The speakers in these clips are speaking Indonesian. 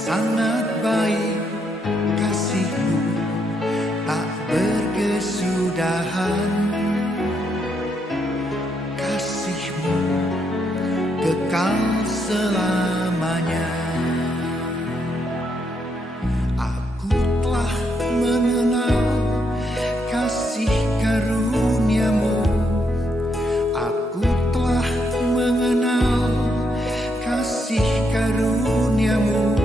sangat baik kasih-Mu, tak berkesudahan. Kasih-Mu kekal selamanya. Aku telah mengenal kasih karunia-Mu. Aku telah mengenal kasih karunia-Mu.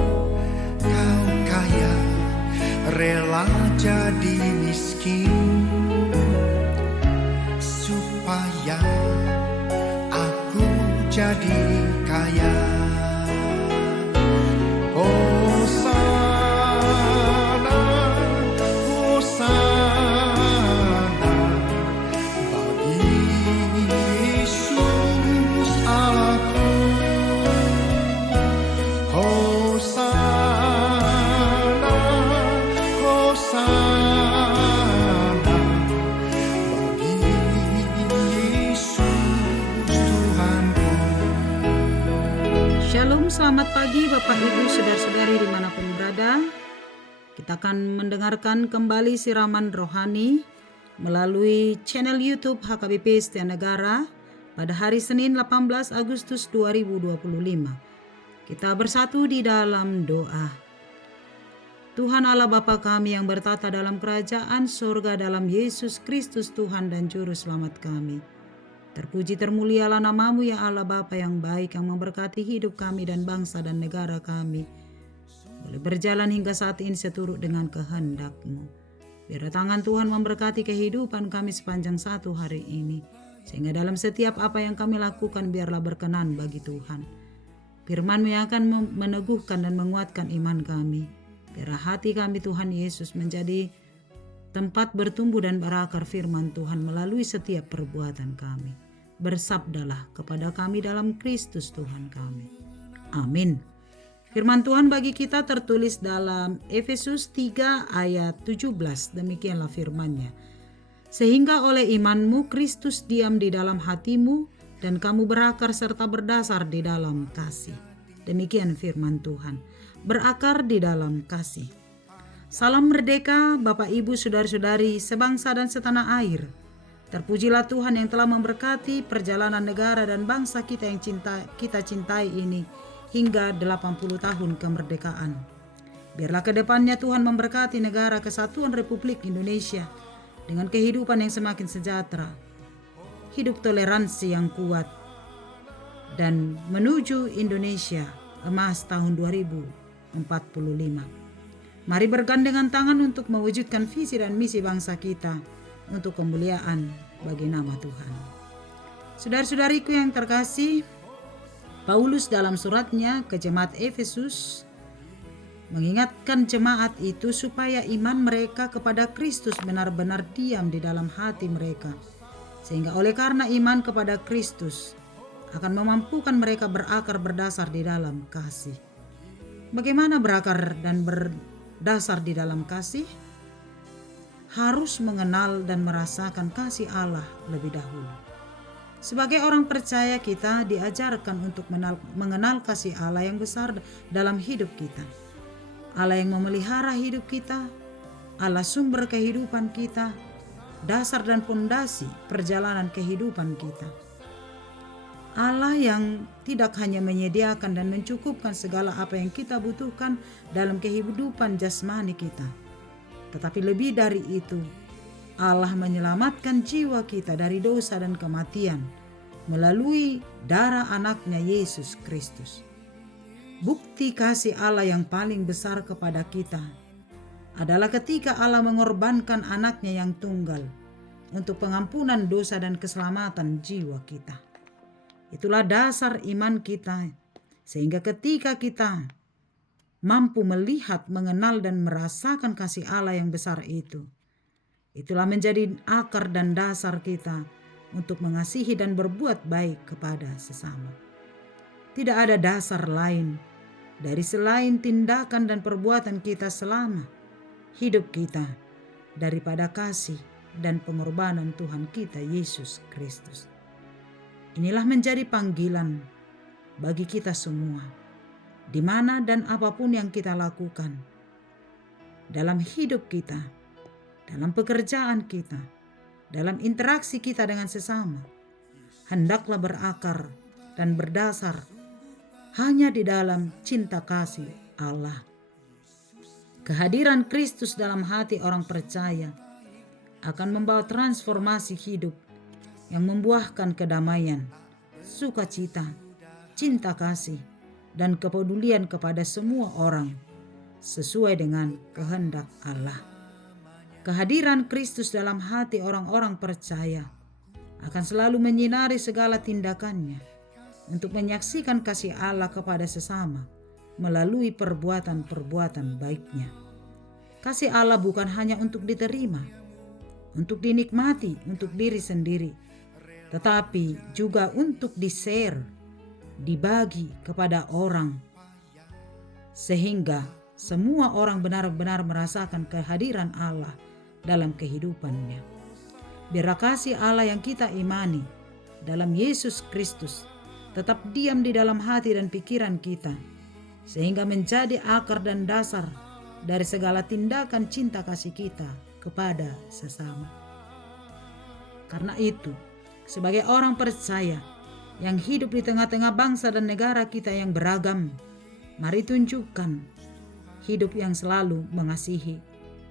Kau kaya, rela jadi miskin, supaya aku jadi kaya. Hosana, Hosana bagi Yesus Allahku. Hosana, Hosana bagi Yesus Tuhanku. Shalom, selamat pagi Bapak Ibu Saudara-saudari dimanapun berada. Kita akan mendengarkan kembali siraman rohani melalui channel YouTube HKBP Setia Negara pada hari Senin 18 Agustus 2025. Kita bersatu di dalam doa. Tuhan Allah Bapa kami yang bertata dalam kerajaan surga dalam Yesus Kristus Tuhan dan Juru Selamat kami. Terpuji termulialah nama-Mu ya Allah Bapa yang baik, yang memberkati hidup kami dan bangsa dan negara kami. Boleh berjalan hingga saat ini seturut dengan kehendak-Mu. Biar tangan Tuhan memberkati kehidupan kami sepanjang satu hari ini. Sehingga dalam setiap apa yang kami lakukan biarlah berkenan bagi Tuhan. Firman-Mu yang akan meneguhkan dan menguatkan iman kami. Biar hati kami Tuhan Yesus menjadi tempat bertumbuh dan berakar firman Tuhan melalui setiap perbuatan kami. Bersabdalah kepada kami dalam Kristus Tuhan kami. Amin. Firman Tuhan bagi kita tertulis dalam Efesus 3 ayat 17. Demikianlah firman-Nya. Sehingga oleh iman-Mu Kristus diam di dalam hatimu dan kamu berakar serta berdasar di dalam kasih. Demikian firman Tuhan. Berakar di dalam kasih. Salam merdeka Bapak Ibu Saudara-saudari sebangsa dan setanah air. Terpujilah Tuhan yang telah memberkati perjalanan negara dan bangsa kita yang kita cintai ini hingga 80 tahun kemerdekaan. Biarlah ke depannya Tuhan memberkati negara kesatuan Republik Indonesia dengan kehidupan yang semakin sejahtera, hidup toleransi yang kuat, dan menuju Indonesia emas tahun 2045. Mari bergandengan tangan untuk mewujudkan visi dan misi bangsa kita untuk kemuliaan bagi nama Tuhan. Saudara-saudariku yang terkasih, Paulus dalam suratnya ke jemaat Efesus mengingatkan jemaat itu supaya iman mereka kepada Kristus benar-benar diam di dalam hati mereka. Sehingga oleh karena iman kepada Kristus akan memampukan mereka berakar berdasar di dalam kasih. Bagaimana berakar dan berdasar di dalam kasih? Harus mengenal dan merasakan kasih Allah lebih dahulu. Sebagai orang percaya kita diajarkan untuk mengenal kasih Allah yang besar dalam hidup kita. Allah yang memelihara hidup kita, Allah sumber kehidupan kita, dasar dan fondasi perjalanan kehidupan kita. Allah yang tidak hanya menyediakan dan mencukupkan segala apa yang kita butuhkan dalam kehidupan jasmani kita. Tetapi lebih dari itu, Allah menyelamatkan jiwa kita dari dosa dan kematian melalui darah anaknya Yesus Kristus. Bukti kasih Allah yang paling besar kepada kita adalah ketika Allah mengorbankan anaknya yang tunggal untuk pengampunan dosa dan keselamatan jiwa kita. Itulah dasar iman kita, sehingga ketika kita mampu melihat, mengenal dan merasakan kasih Allah yang besar itu, itulah menjadi akar dan dasar kita untuk mengasihi dan berbuat baik kepada sesama. Tidak ada dasar lain dari selain tindakan dan perbuatan kita selama hidup kita daripada kasih dan pengorbanan Tuhan kita Yesus Kristus. Inilah menjadi panggilan bagi kita semua di mana dan apapun yang kita lakukan, dalam hidup kita, dalam pekerjaan kita, dalam interaksi kita dengan sesama, hendaklah berakar dan berdasar hanya di dalam cinta kasih Allah. Kehadiran Kristus dalam hati orang percaya akan membawa transformasi hidup yang membuahkan kedamaian, sukacita, cinta kasih, dan kepedulian kepada semua orang sesuai dengan kehendak Allah. Kehadiran Kristus dalam hati orang-orang percaya akan selalu menyinari segala tindakannya untuk menyaksikan kasih Allah kepada sesama melalui perbuatan-perbuatan baiknya. Kasih Allah bukan hanya untuk diterima, untuk dinikmati untuk diri sendiri, tetapi juga untuk di-share, dibagi kepada orang, sehingga semua orang benar-benar merasakan kehadiran Allah dalam kehidupannya. Biarlah kasih Allah yang kita imani dalam Yesus Kristus tetap diam di dalam hati dan pikiran kita, sehingga menjadi akar dan dasar dari segala tindakan cinta kasih kita kepada sesama. Karena itu, sebagai orang percaya yang hidup di tengah-tengah bangsa dan negara kita yang beragam, mari tunjukkan hidup yang selalu mengasihi,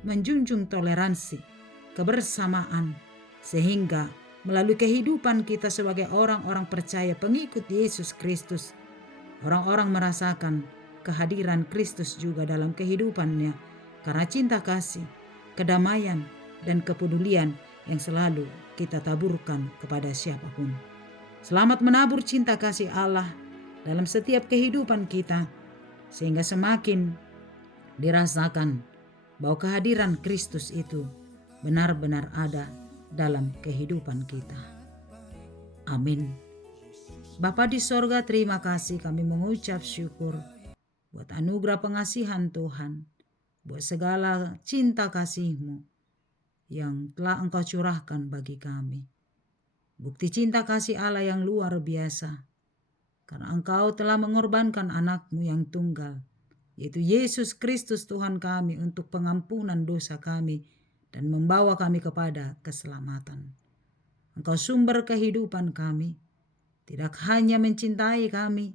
menjunjung toleransi, kebersamaan, sehingga melalui kehidupan kita sebagai orang-orang percaya pengikut Yesus Kristus, orang-orang merasakan kehadiran Kristus juga dalam kehidupannya karena cinta kasih, kedamaian, dan kepedulian yang selalu kita taburkan kepada siapapun. Selamat menabur cinta kasih Allah dalam setiap kehidupan kita, sehingga semakin dirasakan bahwa kehadiran Kristus itu benar-benar ada dalam kehidupan kita. Amin. Bapa di sorga, terima kasih, kami mengucap syukur buat anugerah pengasihan Tuhan, buat segala cinta kasih-Mu yang telah Engkau curahkan bagi kami. Bukti cinta kasih Allah yang luar biasa, karena Engkau telah mengorbankan anak-Mu yang tunggal, yaitu Yesus Kristus Tuhan kami, untuk pengampunan dosa kami dan membawa kami kepada keselamatan. Engkau sumber kehidupan kami, tidak hanya mencintai kami,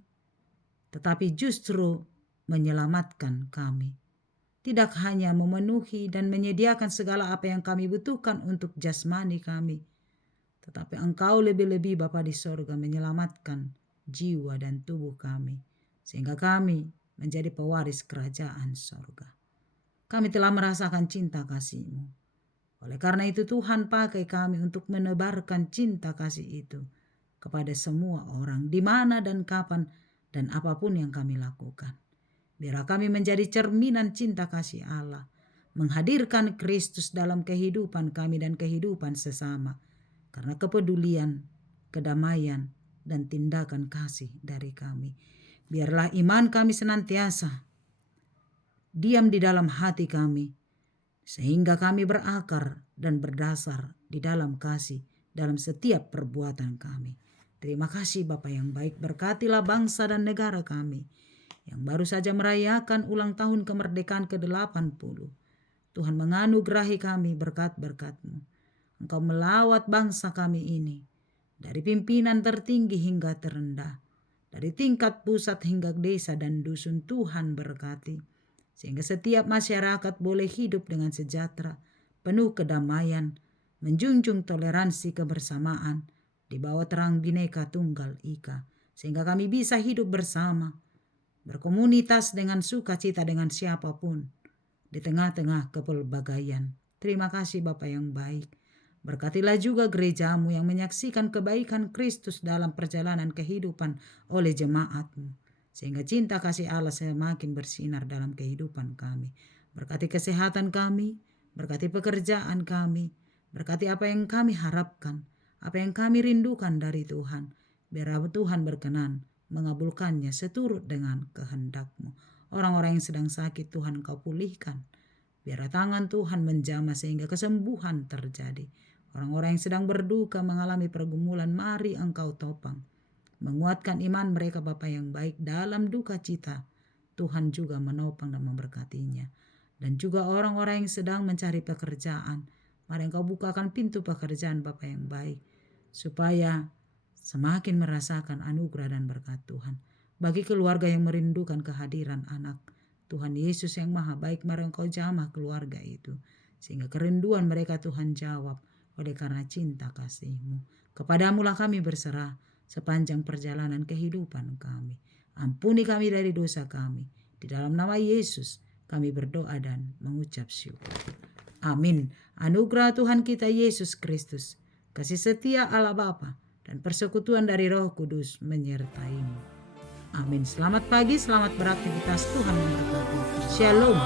tetapi justru menyelamatkan kami. Tidak hanya memenuhi dan menyediakan segala apa yang kami butuhkan untuk jasmani kami, tetapi Engkau lebih-lebih Bapa di sorga menyelamatkan jiwa dan tubuh kami, sehingga kami menjadi pewaris kerajaan sorga. Kami telah merasakan cinta kasih-Mu. Oleh karena itu Tuhan, pakai kami untuk menebarkan cinta kasih itu kepada semua orang, di mana dan kapan dan apapun yang kami lakukan. Biarlah kami menjadi cerminan cinta kasih Allah, menghadirkan Kristus dalam kehidupan kami dan kehidupan sesama, karena kepedulian, kedamaian, dan tindakan kasih dari kami. Biarlah iman kami senantiasa diam di dalam hati kami, sehingga kami berakar dan berdasar di dalam kasih dalam setiap perbuatan kami. Terima kasih Bapa yang baik, berkatilah bangsa dan negara kami yang baru saja merayakan ulang tahun kemerdekaan ke-80. Tuhan menganugerahi kami berkat-berkat-Mu. Engkau melawat bangsa kami ini, dari pimpinan tertinggi hingga terendah, dari tingkat pusat hingga desa dan dusun. Tuhan berkati, sehingga setiap masyarakat boleh hidup dengan sejahtera, penuh kedamaian, menjunjung toleransi kebersamaan di bawah terang Bhinneka Tunggal Ika, sehingga kami bisa hidup bersama, berkomunitas dengan sukacita dengan siapapun di tengah-tengah kepelbagaian. Terima kasih Bapa yang baik. Berkatilah juga gereja-Mu yang menyaksikan kebaikan Kristus dalam perjalanan kehidupan oleh jemaat-Mu, sehingga cinta kasih Allah semakin bersinar dalam kehidupan kami. Berkati kesehatan kami, berkati pekerjaan kami, berkati apa yang kami harapkan, apa yang kami rindukan dari Tuhan. Biar Tuhan berkenan mengabulkannya seturut dengan kehendak-Mu. Orang-orang yang sedang sakit Tuhan Engkau pulihkan. Biar tangan Tuhan menjamah sehingga kesembuhan terjadi. Orang-orang yang sedang berduka mengalami pergumulan, mari Engkau topang. Menguatkan iman mereka Bapa yang baik dalam duka cita, Tuhan juga menopang dan memberkatinya. Dan juga orang-orang yang sedang mencari pekerjaan, mari Engkau bukakan pintu pekerjaan Bapa yang baik, supaya semakin merasakan anugerah dan berkat Tuhan. Bagi keluarga yang merindukan kehadiran anak Tuhan Yesus yang maha baik, mari Engkau jamah keluarga itu, sehingga kerinduan mereka Tuhan jawab oleh karena cinta kasih-Mu. Kepadamu-lah kami berserah sepanjang perjalanan kehidupan kami. Ampuni kami dari dosa kami. Di dalam nama Yesus kami berdoa dan mengucap syukur. Amin. Anugerah Tuhan kita Yesus Kristus, kasih setia Allah Bapa, dan persekutuan dari Roh Kudus menyertai-mu. Amin. Selamat pagi, selamat beraktivitas. Tuhan memberkati. Shalom.